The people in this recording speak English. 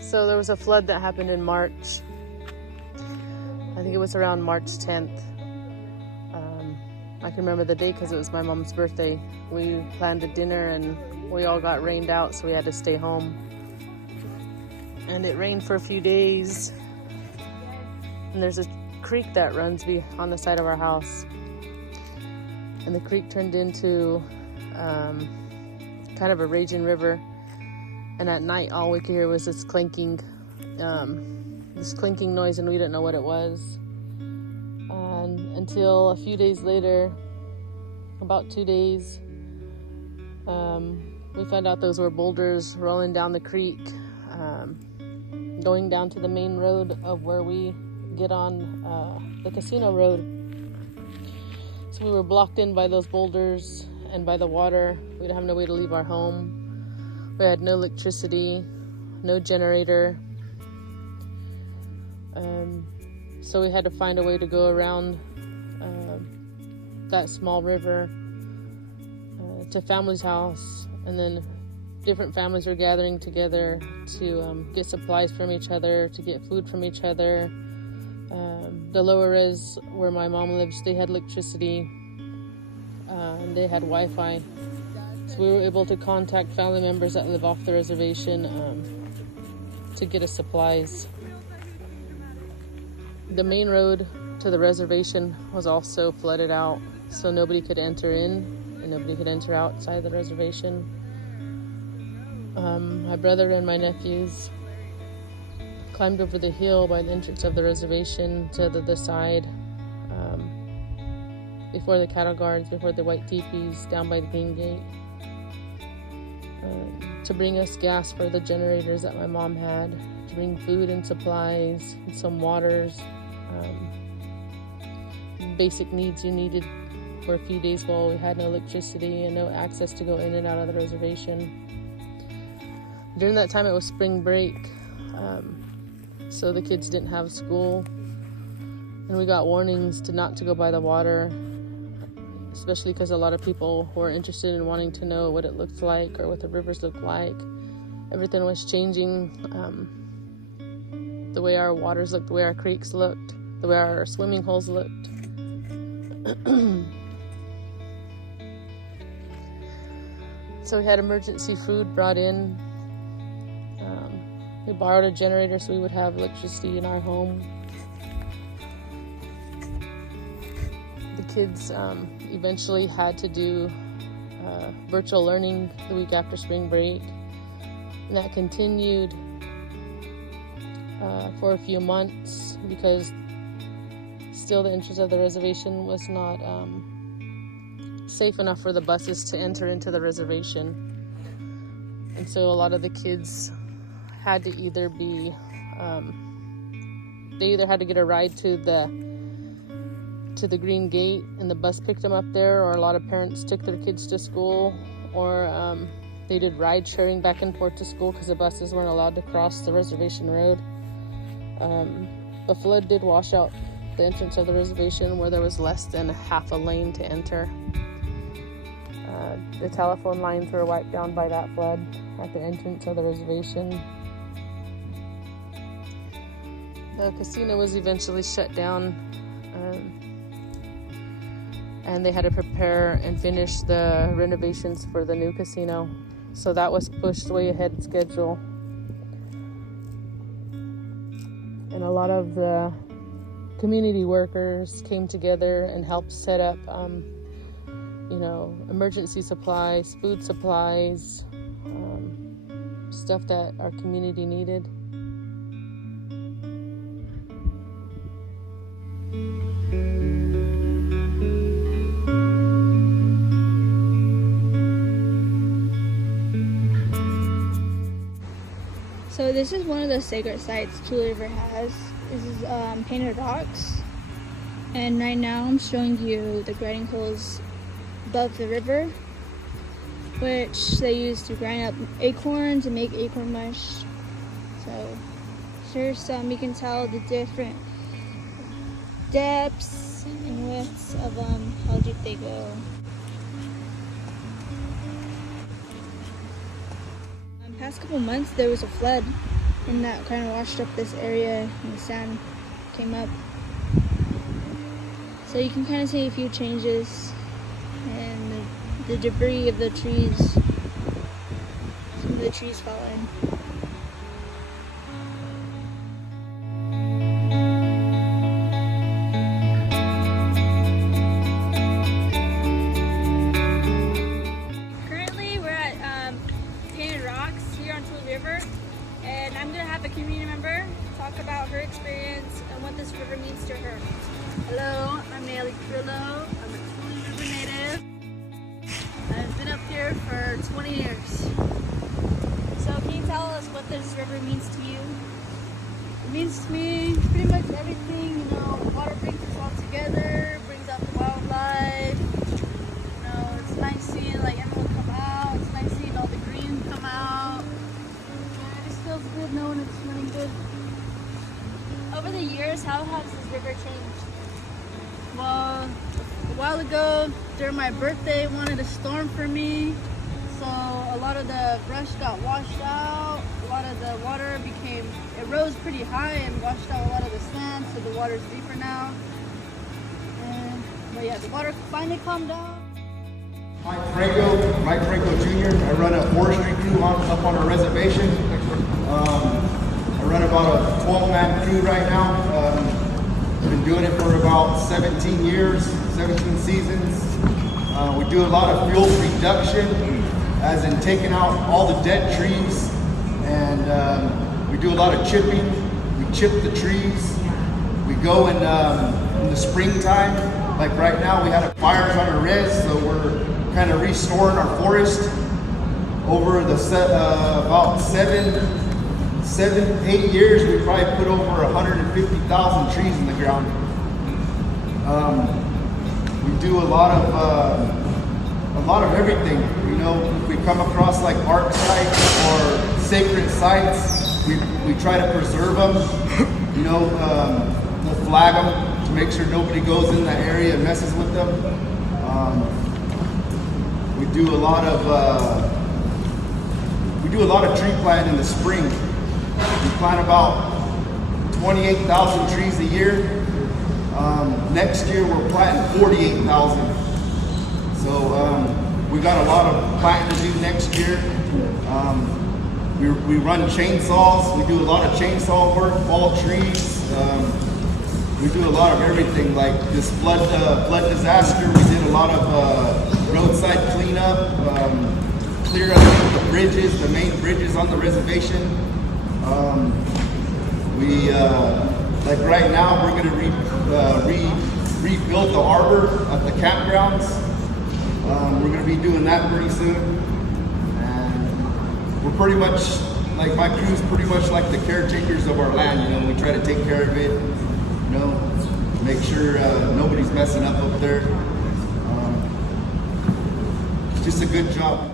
So there was a flood that happened in March. I think it was around March 10th. I can remember the day because it was my mom's birthday. We planned a dinner and we all got rained out, so we had to stay home. And it rained for a few days. And there's a creek that runs on the side of our house. And the creek turned into kind of a raging river. And at night, all we could hear was this clinking noise, and we didn't know what it was. And until a few days later, about 2 days, we found out those were boulders rolling down the creek, going down to the main road of where we get on the casino road. So we were blocked in by those boulders and by the water. We didn't have no way to leave our home. We had no electricity, no generator. So we had to find a way to go around that small river to family's house. And then different families were gathering together to get supplies from each other, to get food from each other. The lower res where my mom lives, they had electricity and they had Wi-Fi. So we were able to contact family members that live off the reservation to get us supplies. The main road to the reservation was also flooded out, so nobody could enter in and nobody could enter outside the reservation. My brother and my nephews climbed over the hill by the entrance of the reservation to the side, before the cattle guards, before the white teepees, down by the green gate, to bring us gas for the generators that my mom had, to bring food and supplies and some waters, basic needs you needed for a few days while we had no electricity and no access to go in and out of the reservation. During that time, it was spring break, so the kids didn't have school, and we got warnings not to go by the water, especially because a lot of people were interested in wanting to know what it looked like or what the rivers looked like. Everything was changing, the way our waters looked, the way our creeks looked, the way our swimming holes looked. So we had emergency food brought in. We borrowed a generator so we would have electricity in our home. The kids eventually had to do virtual learning the week after spring break, and that continued for a few months because still the entrance of the reservation was not safe enough for the buses to enter into the reservation. And so a lot of the kids had to either be they either had to get a ride to the green gate and the bus picked them up there, or a lot of parents took their kids to school, or they did ride sharing back and forth to school because the buses weren't allowed to cross the reservation road. The flood did wash out the entrance of the reservation where there was less than half a lane to enter. The telephone lines were wiped down by that flood at the entrance of the reservation. The casino was eventually shut down, and they had to prepare and finish the renovations for the new casino. So that was pushed way ahead of schedule. And a lot of the community workers came together and helped set up, emergency supplies, food supplies, stuff that our community needed. So this is one of the sacred sites Tule River has. This is Painted Rocks, and right now I'm showing you the grinding holes above the river, which they use to grind up acorns and make acorn mush. So here's you can tell the different depths and widths of them, how deep they go. Past couple months there was a flood and that kind of washed up this area and the sand came up. So you can kind of see a few changes and the debris of the trees. Some of the trees fell in. On Tule River, and I'm gonna have a community member talk about her experience and what this river means to her. Hello, I'm Tule. I'm a Tule River native. I've been up here for 20 years. So can you tell us what this river means to you? It means to me pretty much everything, you know, water brings us all together, brings out the wildlife. You know, it's nice seeing like everyone come out, it's nice seeing all the green come out. Feels good knowing it's running good. Over the years, how has this river changed? Well, a while ago during my birthday it wanted a storm for me, so a lot of the brush got washed out, a lot of the water it rose pretty high and washed out a lot of the sand, so the water's deeper now. But yeah, the water finally calmed down. Mike Franco Jr. I run a forestry crew up on a reservation. I run about a 12-man crew right now. Been doing it for about 17 years, 17 seasons. We do a lot of fuel reduction, as in taking out all the dead trees, and we do a lot of chipping. We chip the trees. We go in the springtime. Like right now, we had fires on our res, so we're kind of restoring our forest. Over the about 7-8 years, we probably put over 150,000 trees in the ground. We do a lot of everything. You know, if we come across like art sites or sacred sites, we try to preserve them. You know, we'll flag them to make sure nobody goes in that area and messes with them. We do a lot of tree planting in the spring. We plant about 28,000 trees a year. Next year we're planting 48,000. So we got a lot of planting to do next year. We run chainsaws. We do a lot of chainsaw work, fall trees. We do a lot of everything. Like this flood disaster, we did a lot of roadside cleanup, clear up the bridges, the main bridges on the reservation. Like right now, we're going to rebuild the harbor at the campgrounds. We're going to be doing that pretty soon. And we're pretty much, like my crew's pretty much like the caretakers of our land. You know, we try to take care of it, you know, make sure nobody's messing up there. Just a good job.